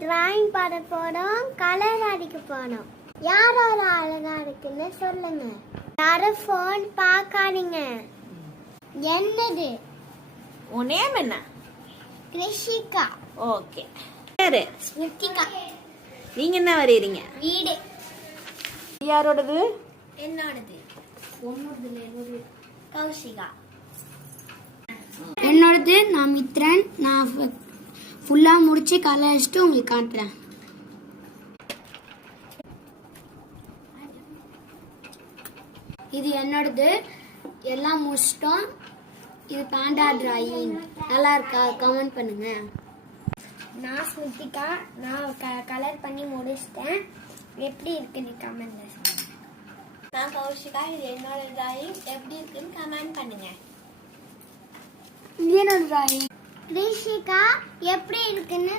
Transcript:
Drawing பாட போறோம், colour அடிக்க போறோம். யாரோட அழகா இருக்குன்னு சொல்லுங்க. யாரும் போன் பார்க்காதீங்க. என்னது? உன் நேம் என்ன? கிருஷிகா. ஓகே. பேரு? ஸ்மிருதிகா. நீங்க என்ன வரையறீங்க? வீடு. யாரோடது? என்னோடது. கௌஷிகா. என்னோடது நான் மித்ரன். நான் ஃபுல்லாக முடிச்சு கலர் அடிச்சுட்டு உங்களுக்கு காட்டுறேன். இது என்னோடது, எல்லாம் முடிச்சிட்டோம். இது பேண்டா டிராயிங். நல்லா இருக்கா? கமெண்ட் பண்ணுங்க. நான் ஸ்மிருதிகா. நான் கலர் பண்ணி முடிச்சிட்டேன். எப்படி இருக்குன்னு கமெண்ட்ல சொல்லுங்க. நான் கௌஷிகா. இது என்னோட டிராயிங். எப்படி இருக்குன்னு கமெண்ட் பண்ணுங்க. இது என்னோட டிராயிங். கிருஷிகா எப்படி இருக்குன்னு